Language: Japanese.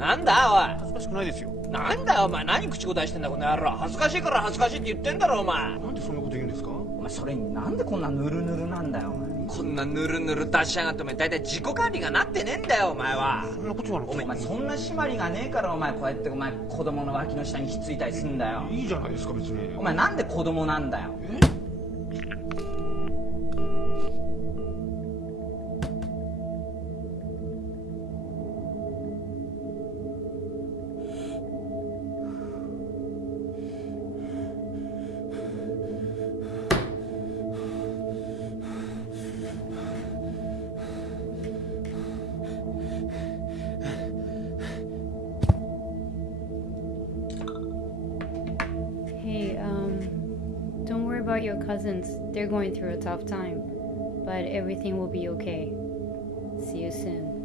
なんだおい。恥ずかしくないですよ。なんだよお前、何口答えしてんだこの野郎。恥ずかしいから恥ずかしいって言ってんだろお前。なんでそんなこと言うんですか？お前それになんでこんなヌルヌルなんだよお前。こんなぬるぬる出しやがってお前、大体自己管理がなってねえんだよお前は。そんなことはなくて。お前そんな締まりがねえからお前こうやってお前子供の脇の下にひっついたりすんだよ。いいじゃないですか別に。お前なんで子供なんだよ。Hey, don't worry about your cousins. They're going through a tough time. But everything will be okay. See you soon.